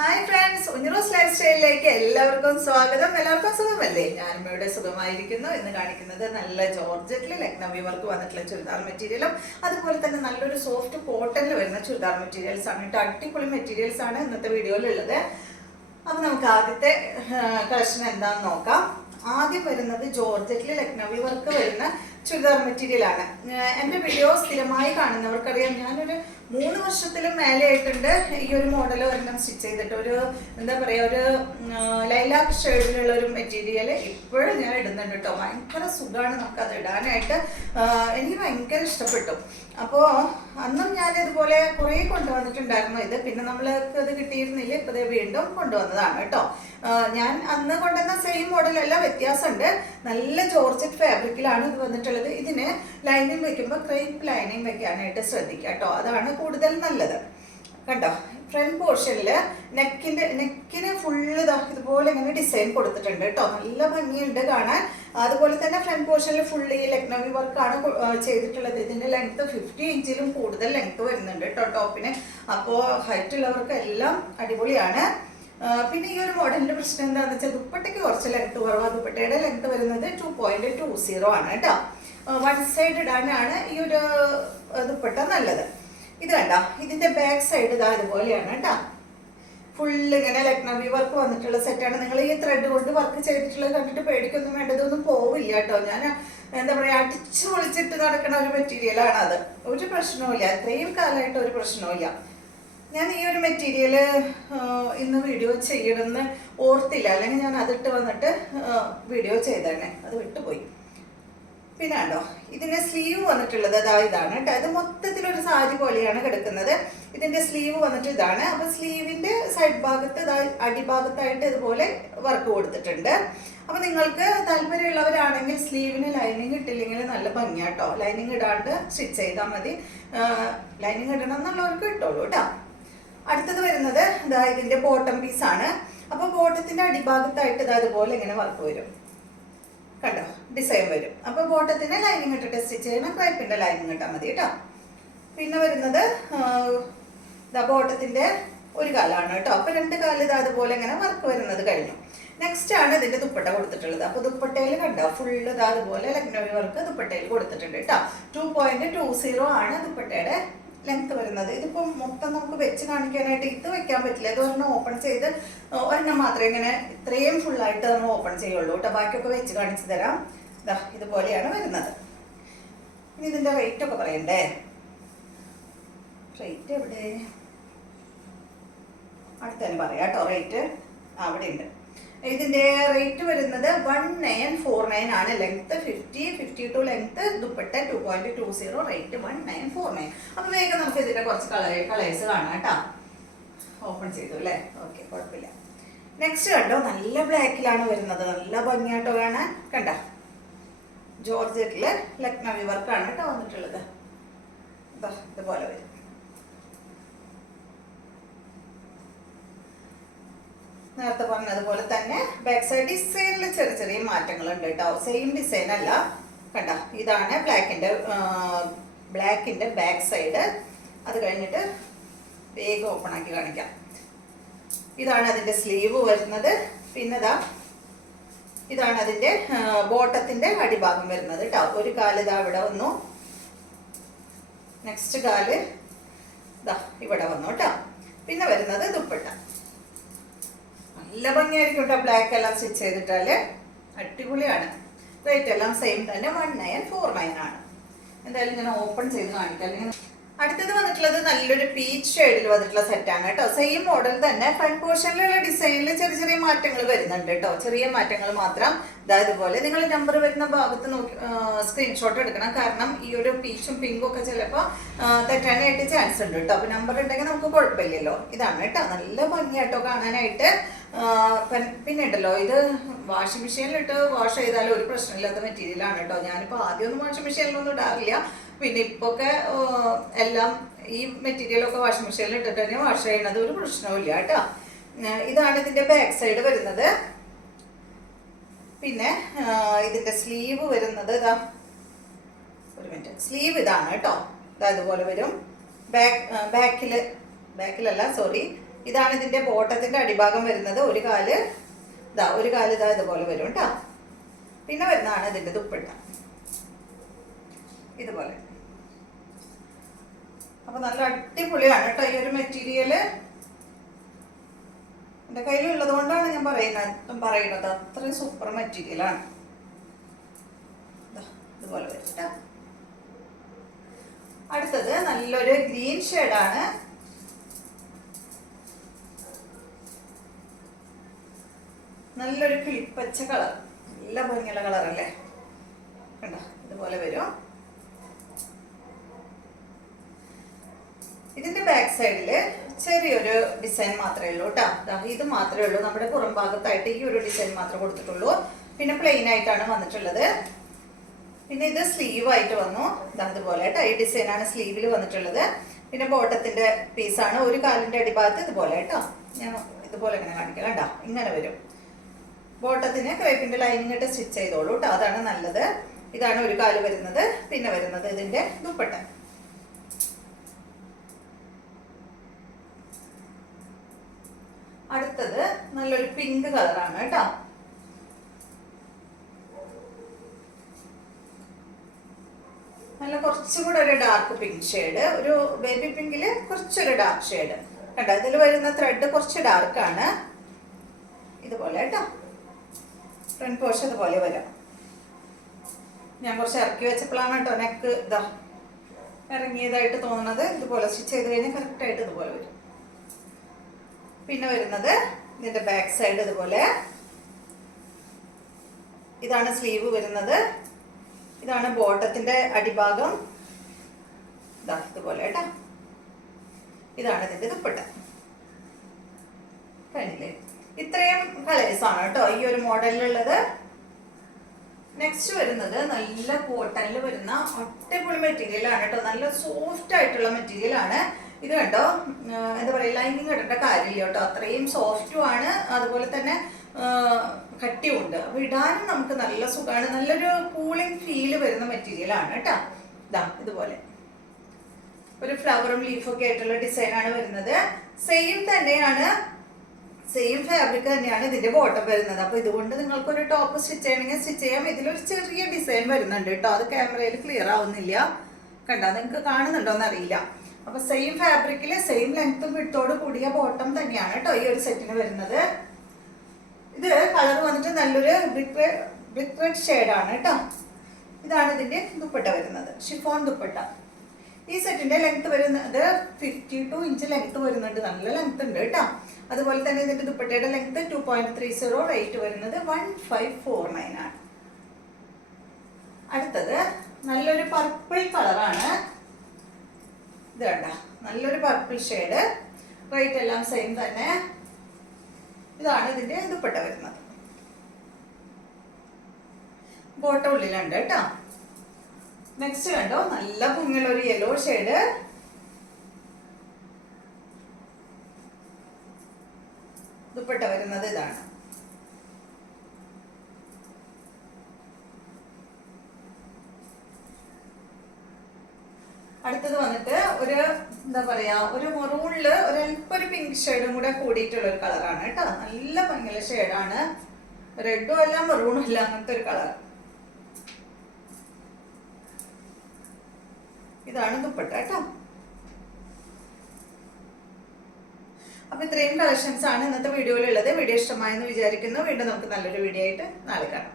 Hi friends, ഉഞ്ഞറോസ് life സ്റ്റൈലിലേക്ക് എല്ലാവർക്കും സ്വാഗതം. എല്ലാവർക്കും സുഖമല്ലേ? ഞാനും ഇവിടെ സുഖമായിരിക്കുന്നു. ഇന്ന് കാണിക്കുന്നത് നല്ല ജോർജറ്റിൽ ലക്നവി വർക്ക് വന്നിട്ടുള്ള ചുരിദാർ മെറ്റീരിയലും അതുപോലെ തന്നെ നല്ലൊരു സോഫ്റ്റ് കോട്ടണിൽ വരുന്ന ചുരിദാർ മെറ്റീരിയൽസ് ആണ്. അടിപൊളി മെറ്റീരിയൽസ് ആണ് ഇന്നത്തെ വീഡിയോയിലുള്ളത്. അപ്പോൾ നമുക്ക് ആദ്യത്തെ കളക്ഷൻ എന്താണെന്ന് നോക്കാം. ആദ്യം വരുന്നത് ജോർജറ്റിൽ ലക്നവി വർക്ക് വരുന്ന ചുരിദാർ മെറ്റീരിയൽ ആണ്. എൻ്റെ വീഡിയോ സ്ഥിരമായി കാണുന്നവർക്കറിയാം, ഞാനൊരു 3 വർഷത്തിലും മേലെ ആയിട്ടുണ്ട് ഈ ഒരു മോഡൽ ഒരെണ്ണം സ്റ്റിച്ച് ചെയ്തിട്ട്. ഒരു എന്താ പറയുക, ഒരു ലൈലാക്ക് ഷെയ്ഡിലുള്ള ഒരു മെറ്റീരിയൽ ഇപ്പോഴും ഞാൻ ഇടുന്നുണ്ട് കേട്ടോ. ഭയങ്കര സുഖമാണ് നമുക്കത് ഇടാനായിട്ട്. എനിക്ക് ഭയങ്കര ഇഷ്ടപ്പെട്ടു. അപ്പോൾ അന്നും ഞാൻ ഇതുപോലെ കുറേ കൊണ്ടുവന്നിട്ടുണ്ടായിരുന്നു ഇത്. പിന്നെ നമ്മൾക്ക് അത് കിട്ടിയിരുന്നില്ല, ഇപ്പോൾ ഇത് വീണ്ടും കൊണ്ടുവന്നതാണ് കേട്ടോ. ഞാൻ അന്ന് കൊണ്ടുവന്ന സെയിം മോഡലല്ല, വ്യത്യാസമുണ്ട്. നല്ല ജോർജറ്റ് ഫാബ്രിക്കിലാണ് ഇത് വന്നിട്ടുള്ളത്. ഇതിന് ലൈനിങ് വെക്കുമ്പോൾ ക്രേപ്പ് ലൈനിങ് വെക്കാനായിട്ട് ശ്രദ്ധിക്കുക കേട്ടോ, അതാണ് കൂടുതൽ നല്ലത്. കണ്ടോ, ഫ്രണ്ട് പോർഷനിൽ നെക്കിന് ഫുള്ള് ഇതുപോലെ ഇങ്ങനെ ഡിസൈൻ കൊടുത്തിട്ടുണ്ട് കേട്ടോ. നല്ല ഭംഗിയുണ്ട് കാണാൻ. അതുപോലെ തന്നെ ഫ്രണ്ട് പോർഷനിൽ ഫുള്ള് ഈ ലക്നവി വർക്കാണ് ചെയ്തിട്ടുള്ളത്. ഇതിൻ്റെ ലെങ്ത്ത് 50 ഇഞ്ചിലും കൂടുതൽ ലെങ്ത്ത് വരുന്നുണ്ട് കേട്ടോ ടോപ്പിന്. അപ്പോൾ ഹൈറ്റ് ഉള്ളവർക്ക് എല്ലാം അടിപൊളിയാണ്. പിന്നെ ഈ ഒരു മോഡലിന്റെ പ്രശ്നം എന്താണെന്ന് വെച്ചാൽ ദുപ്പട്ടയ്ക്ക് കുറച്ച് ലെങ്ത്ത് കുറവാണ്. ദുപ്പട്ടയുടെ ലെങ്ത്ത് വരുന്നത് 2.20 ആണ് കേട്ടോ. വൺ സൈഡ് ഇടാനാണ് ഈ ഒരു ദുപ്പട്ട നല്ലത്. ഇത് കണ്ട, ഇതിന്റെ ബാക്ക് സൈഡ് ഇതാ ഇതുപോലെയാണ് കേട്ടോ. ഫുള്ള് ഇങ്ങനെ ലക്നവി വർക്ക് വന്നിട്ടുള്ള സെറ്റാണ്. നിങ്ങൾ ഈ ത്രെഡ് കൊണ്ട് വർക്ക് ചെയ്തിട്ടുള്ളത് കണ്ടിട്ട് പേടിക്കൊന്നും വേണ്ടതൊന്നും പോവില്ല കേട്ടോ. ഞാൻ എന്താ പറയുക, അടിച്ചു പൊളിച്ചിട്ട് നടക്കുന്ന ഒരു മെറ്റീരിയലാണ് അത്. ഒരു പ്രശ്നവുമില്ല, ഇത്രയും കാലമായിട്ട് ഒരു പ്രശ്നവുമില്ല. ഞാൻ ഈ ഒരു മെറ്റീരിയൽ ഇന്ന് വീഡിയോ ചെയ്യണമെന്ന് ഓർത്തില്ല, അല്ലെങ്കിൽ ഞാൻ അതിട്ട് വന്നിട്ട് വീഡിയോ ചെയ്തേനെ, അത് വിട്ടുപോയി. പിന്നെ ഉണ്ടോ, ഇതിൻ്റെ സ്ലീവ് വന്നിട്ടുള്ളത് ഇതാണ് കേട്ടോ. ഇത് മൊത്തത്തിലൊരു സാരി പോലെയാണ് കിടക്കുന്നത്. ഇതിൻ്റെ സ്ലീവ് വന്നിട്ട് ഇതാണ്. അപ്പോൾ സ്ലീവിൻ്റെ സൈഡ് ഭാഗത്ത് അടിഭാഗത്തായിട്ട് ഇതുപോലെ വർക്ക് കൊടുത്തിട്ടുണ്ട്. അപ്പോൾ നിങ്ങൾക്ക് താല്പര്യമുള്ളവരാണെങ്കിൽ സ്ലീവിന് ലൈനിങ് ഇട്ടില്ലെങ്കിൽ നല്ല ഭംഗിയാട്ടോ. ലൈനിങ് ഇടാണ്ട് സ്റ്റിച്ച് ചെയ്താൽ മതി. ലൈനിങ് ഇടണം എന്നുള്ളവർക്ക് ഇട്ടോളൂ കേട്ടോ. അടുത്തത് വരുന്നത് ഇതിൻ്റെ ബോട്ടം പീസാണ്. അപ്പോൾ ബോട്ടത്തിൻ്റെ അടിഭാഗത്തായിട്ട് അതുപോലെ ഇങ്ങനെ വർക്ക് വരും കണ്ടോ, ഡിസൈൻ വരും. അപ്പോൾ ബോട്ടത്തിന് ലൈനിങ് ഇട്ടിട്ട് സ്റ്റിച്ച് ചെയ്യണം. ക്രൈപ്പിൻ്റെ ലൈനിങ് ഇട്ടാൽ മതി കേട്ടോ. പിന്നെ വരുന്നത് ബോട്ടത്തിൻ്റെ ഒരു കാലാണ് കേട്ടോ. അപ്പോൾ 2 കാല് അതുപോലെ ഇങ്ങനെ വർക്ക് വരുന്നത് കഴിഞ്ഞു. നെക്സ്റ്റ് ആണ് ഇതിൻ്റെ ദുപ്പട്ട കൊടുത്തിട്ടുള്ളത്. അപ്പോൾ ദുപ്പട്ടയിൽ കണ്ടോ, ഫുള്ള് അതുപോലെ ലക്നവി വർക്ക് ദുപ്പട്ടയിൽ കൊടുത്തിട്ടുണ്ട് കേട്ടോ. 2.20 ആണ് ദുപ്പട്ടയുടെ ലെങ്ത് വരുന്നത്. ഇതിപ്പോൾ മൊത്തം നമുക്ക് വെച്ച് കാണിക്കാനായിട്ട് ഇത് വെക്കാൻ പറ്റില്ല. ഇത് ഒരെണ്ണം ഓപ്പൺ ചെയ്ത് ഒരെണ്ണം മാത്രമേ ഇങ്ങനെ ഇത്രയും ഫുള്ളായിട്ട് നമ്മൾ ഓപ്പൺ ചെയ്യുള്ളൂ കേട്ടോ. ബാക്കിയൊക്കെ വെച്ച് കാണിച്ചു തരാം. ഇതുപോലെയാണ് വരുന്നത്. ഇനി ഇതിൻ്റെ റേറ്റ് ഒക്കെ പറയണ്ടേ? റേറ്റ് എവിടെ? അടുത്ത് തന്നെ പറയാം കേട്ടോ. റേറ്റ് അവിടെ ഉണ്ട്. ഇതിൻ്റെ റേറ്റ് വരുന്നത് 1949 ആണ്. Length 50-52 length, dupatta 2.20, rate 1949. അപ്പോൾ വേഗം നമുക്ക് ഇതിൻ്റെ കുറച്ച് കളേഴ്സ് കാണാം കേട്ടോ. ഓപ്പൺ ചെയ്തു അല്ലേ? ഓക്കെ, കുഴപ്പമില്ല. നെക്സ്റ്റ് കണ്ടോ, നല്ല ബ്ലാക്കിലാണ് വരുന്നത്. നല്ല ഭംഗിയായിട്ടോ കാണാൻ. കണ്ടോ, ജോർജറ്റിൽ ലക്നവി വർക്കാണ് കേട്ടോ വന്നിട്ടുള്ളത്. ഇതുപോലെ വരും. നേരത്തെ പറഞ്ഞതുപോലെ തന്നെ ബാക്ക് സൈഡ് ഡിസൈനിൽ ചെറിയ മാറ്റങ്ങളുണ്ട് കേട്ടോ. സെയിം ഡിസൈൻ അല്ല. കണ്ടോ, ഇതാണ് ബ്ലാക്കിൻ്റെ ബാക്ക് സൈഡ്. അത് കഴിഞ്ഞിട്ട് വേഗം ഓപ്പൺ ആക്കി കാണിക്കാം. ഇതാണ് അതിൻ്റെ സ്ലീവ് വരുന്നത്. പിന്നെ ഇതാണ് അതിൻ്റെ ബോട്ടത്തിൻ്റെ അടിഭാഗം വരുന്നത് കേട്ടോ. ഒരു കാല് ഇവിടെ വന്നു, നെക്സ്റ്റ് കാല് ഇവിടെ വന്നു കേട്ടോ. പിന്നെ വരുന്നത് ദുപ്പട്ട. നല്ല ഭംഗിയായിരിക്കും കേട്ടോ. ബ്ലാക്ക് എല്ലാം സ്റ്റിച്ച് ചെയ്തിട്ടാല് അടിപൊളിയാണ്. റേറ്റ് എല്ലാം സെയിം തന്നെ, 1949 ആണ്. എന്തായാലും ഞാൻ ഓപ്പൺ ചെയ്ത് കാണിക്കാം. അടുത്തത് വന്നിട്ടുള്ളത് നല്ലൊരു പീച്ച് ഷെയ്ഡിൽ വന്നിട്ടുള്ള സെറ്റാണ് കേട്ടോ. സെയിം മോഡൽ തന്നെ. ഫ്രണ്ട് പോർഷനിലുള്ള ഡിസൈനിൽ ചെറിയ മാറ്റങ്ങൾ വരുന്നുണ്ട് കേട്ടോ. ചെറിയ മാറ്റങ്ങൾ മാത്രം. ഇതുപോലെ നിങ്ങൾ നമ്പർ വരുന്ന ഭാഗത്ത് നോക്കി സ്ക്രീൻഷോട്ട് എടുക്കണം. കാരണം ഈ ഒരു പീച്ചും പിങ്കും ഒക്കെ ചിലപ്പോൾ തെറ്റാനായിട്ട് ചാൻസ് ഉണ്ട് കേട്ടോ. അപ്പോൾ നമ്പർ ഉണ്ടെങ്കിൽ നമുക്ക് കുഴപ്പമില്ലല്ലോ. ഇതാണ് കേട്ടോ, നല്ല ഭംഗിയായിട്ടോ കാണാനായിട്ട്. പിന്നെ ഉണ്ടല്ലോ, ഇത് വാഷിംഗ് മെഷീനിലിട്ട് വാഷ് ചെയ്താലും ഒരു പ്രശ്നമില്ലാത്ത മെറ്റീരിയലാണ് കേട്ടോ. ഞാനിപ്പോൾ ആദ്യമൊന്നും വാഷിംഗ് മെഷീനിലൊന്നും ഇടാറില്ല. പിന്നെ ഇപ്പൊക്കെ എല്ലാം ഈ മെറ്റീരിയലൊക്കെ വാഷിംഗ് മെഷീനിൽ ഇട്ടിട്ട് തന്നെ വാഷ് ചെയ്യണത്, ഒരു പ്രശ്നവുമില്ല കേട്ടോ. ഇതാണ് ഇതിൻ്റെ ബാക്ക് സൈഡ് വരുന്നത്. പിന്നെ ഇതിൻ്റെ സ്ലീവ് വരുന്നത് ഒരു മിനിറ്റ്, സ്ലീവ് ഇതാണ് കേട്ടോ. അതുപോലെ വരും. ബാക്കിലല്ല, സോറി, ഇതാണ് ഇതിന്റെ ബോട്ടത്തിന്റെ അടിഭാഗം വരുന്നത്. ഒരു കാല് ഇതാ ഇതുപോലെ വരും കേട്ടോ. പിന്നെ വരുന്നതാണ് ഇതിന്റെ ദുപ്പട്ട ഇതുപോലെ. അപ്പൊ നല്ല അടിപൊളിയാണ് കേട്ടോ ഈ ഒരു മെറ്റീരിയല്. എന്റെ കയ്യിലുള്ളത് കൊണ്ടാണ് ഞാൻ പറയുന്നത് അത്രയും സൂപ്പർ മെറ്റീരിയലാണ്. ഇതുപോലെ വരും കേട്ടോ. അടുത്തത് നല്ലൊരു ഗ്രീൻ ഷെയ്ഡാണ്. നല്ലൊരു കിളിപ്പച്ച കളർ, നല്ല ഭംഗിയുള്ള കളർ അല്ലേ, കണ്ടോ ഇതുപോലെ വരും. ഇതിന്റെ ബാക്ക് സൈഡില് ചെറിയൊരു ഡിസൈൻ മാത്രമേ ഉള്ളൂ കേട്ടോ. ഇത് മാത്രമേ ഉള്ളൂ, നമ്മുടെ പുറം ഭാഗത്തായിട്ട് ഈ ഒരു ഡിസൈൻ മാത്രമേ കൊടുത്തിട്ടുള്ളൂ. പിന്നെ പ്ലെയിൻ ആയിട്ടാണ് വന്നിട്ടുള്ളത്. പിന്നെ ഇത് സ്ലീവ് ആയിട്ട് വന്നു, അതുപോലെ കേട്ടോ. ഈ ഡിസൈനാണ് സ്ലീവിൽ വന്നിട്ടുള്ളത്. പിന്നെ ബോട്ടത്തിന്റെ പീസാണ്. ഒരു കാലിന്റെ അടിഭാഗത്ത് ഇതുപോലെ കേട്ടോ. ഞാൻ ഇതുപോലെ ഇങ്ങനെ കാണിക്കാം കേട്ടോ. ഇങ്ങനെ വരും. ബോട്ടത്തിന് ക്രേപ്പിന്റെ ലൈനിങ് ഇട്ട് സ്റ്റിച്ച് ചെയ്തോളൂ കേട്ടോ, അതാണ് നല്ലത്. ഇതാണ് ഒരു കാല് വരുന്നത്. പിന്നെ വരുന്നത് ഇതിന്റെ ദുപ്പട്ട. അടുത്തത് നല്ലൊരു പിങ്ക് കളറാണ് കേട്ടോ. നല്ല കുറച്ചും കൂടെ ഒരു ഡാർക്ക് പിങ്ക് ഷെയ്ഡ്, ഒരു ബേബി പിങ്കില് കുറച്ചൊരു ഡാർക്ക് ഷെയ്ഡ് കേട്ടോ. ഇതിൽ വരുന്ന ത്രെഡ് കുറച്ച് ഡാർക്കാണ് ഇതുപോലെ കേട്ടോ. ഫ്രണ്ട് പോർഷൻ ഇതുപോലെ വരാം. ഞാൻ കുറച്ച് ഇറക്കി വെച്ചപ്പോഴാണ് കേട്ടോ നെക്ക് ഇറങ്ങിയതായിട്ട് തോന്നുന്നത്. ഇതുപോലെ സ്റ്റിച്ച് ചെയ്ത് കഴിഞ്ഞാൽ കറക്റ്റായിട്ട് ഇതുപോലെ വരും. പിന്നെ വരുന്നത് ഇതിന്റെ ബാക്ക് സൈഡ് ഇതുപോലെ. ഇതാണ് സ്ലീവ് വരുന്നത്. ഇതാണ് ബോട്ടത്തിന്റെ അടിഭാഗം, ഇതുപോലെ കേട്ടോ. ഇതാണ് ഇതിന്റെ ദുപ്പട്ട. കഴിഞ്ഞില്ലേ? ഇത്രയും കളേഴ്സ് ആണ് കേട്ടോ ഈ ഒരു മോഡലിലുള്ളത്. നെക്സ്റ്റ് വരുന്നത് നല്ല കോട്ടണിൽ വരുന്ന അടിപൊളി മെറ്റീരിയൽ ആണ് കേട്ടോ. നല്ല സോഫ്റ്റ് ആയിട്ടുള്ള മെറ്റീരിയൽ ആണ് ഇത് കണ്ടോ. എന്താ പറയുക, ലൈനിങ് ഇടേണ്ട കാര്യമില്ല കേട്ടോ. അത്രയും സോഫ്റ്റും ആണ്, അതുപോലെ തന്നെ കട്ടിയുണ്ട്. അപ്പൊ ഇടാനും നമുക്ക് നല്ല സുഖമാണ്. നല്ലൊരു കൂളിംഗ് ഫീല് വരുന്ന മെറ്റീരിയൽ ആണ് കേട്ടോ. ഇതുപോലെ ഒരു ഫ്ലവറും ലീഫൊക്കെ ആയിട്ടുള്ള ഡിസൈൻ ആണ് വരുന്നത്. സെയിം തന്നെയാണ്, സെയിം ഫാബ്രിക് തന്നെയാണ് ഇതിന്റെ ബോട്ടം വരുന്നത്. അപ്പൊ ഇതുകൊണ്ട് നിങ്ങൾക്ക് ഒരു ടോപ്പ് സ്റ്റിച്ച് ചെയ്യണമെങ്കിൽ സ്റ്റിച്ച് ചെയ്യാം. ഇതിലൊരു ചെറിയ ഡിസൈൻ വരുന്നുണ്ട് കേട്ടോ. അത് ക്യാമറയിൽ ക്ലിയർ ആവുന്നില്ല, കണ്ടോ, നിങ്ങൾക്ക് കാണുന്നുണ്ടോന്ന് അറിയില്ല. അപ്പൊ സെയിം ഫാബ്രിക്കില് സെയിം ലെങ്ത്തും വിഡ്ത്തോട് കൂടിയ ബോട്ടം തന്നെയാണ് കേട്ടോ ഈ ഒരു സെറ്റിന് വരുന്നത്. ഇത് കളർ വന്നിട്ട് നല്ലൊരു ബ്രിക്ക് റെഡ് ഷെയ്ഡാണ് കേട്ടോ. ഇതാണ് ഇതിന്റെ ദുപ്പട്ട വരുന്നത്, ഷിഫോൺ ദുപ്പട്ട. ഈ സെറ്റിന്റെ ലെങ്ത് വരുന്നത് 52 ഇഞ്ച് ലെങ്ത് വരുന്നുണ്ട്. നല്ല ലെങ്ത് ഉണ്ട് കേട്ടോ. അതുപോലെ തന്നെ ഇതിന്റെ ദുപ്പട്ടയുടെ ലെങ്ത് 2.30, റേറ്റ് വരുന്നത് 1549 ആണ്. അടുത്തത് നല്ലൊരു പർപ്പിൾ കളറാണ്. ഇത് കണ്ട, നല്ലൊരു പർപ്പിൾ ഷെയ്ഡ്, റേറ്റ് എല്ലാം സെയിം തന്നെ. ഇതാണ് ഇതിന്റെ ദുപ്പട്ട വരുന്നത്. ബോട്ട ഉള്ളിലുണ്ട് കേട്ടോ. നെക്സ്റ്റ് കണ്ടോ, നല്ല ഭംഗിയുള്ള ഒരു യെല്ലോ ഷെയ്ഡ്. ദുപ്പട്ട വരുന്നത് ഇതാണ്. അടുത്തത് വന്നിട്ട് ഒരു എന്താ പറയാ, ഒരു മെറൂണില് ഒരു പിങ്ക് ഷെയ്ഡും കൂടെ കൂടിയിട്ടുള്ള ഒരു കളറാണ് കേട്ടോ. നല്ല ഭംഗിയുള്ള ഷെയ്ഡാണ്. റെഡും അല്ല മെറൂണും അല്ല, അങ്ങനത്തെ ഒരു കളർ. ഇതാണ് ദുപ്പട്ട കേട്ടോ. അപ്പൊ ഇത്രയും കളക്ഷൻസ് ആണ് ഇന്നത്തെ വീഡിയോയിലുള്ളത്. വീഡിയോ ഇഷ്ടമായെന്ന് വിചാരിക്കുന്നു. വീണ്ടും നമുക്ക് നല്ലൊരു വീഡിയോ ആയിട്ട് നാളെ കാണാം.